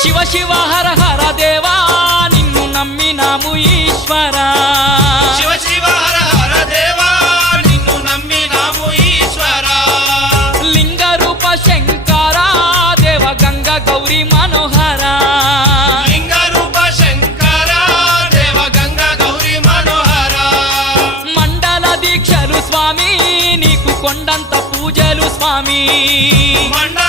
శివ శివ హర హర దేవా నిన్ను నమ్మినాము ఈశ్వరా శివ శివ హర హర దేవా నిన్ను నమ్మినాము ఈశ్వరా లింగ రూప శంకరా దేవ గంగ గౌరీ మనోహరా లింగ రూప శంకరా దేవ గంగ గౌరీ మనోహరా మండల దీక్షలు స్వామి నీకు కొండంత పూజలు స్వామి మండల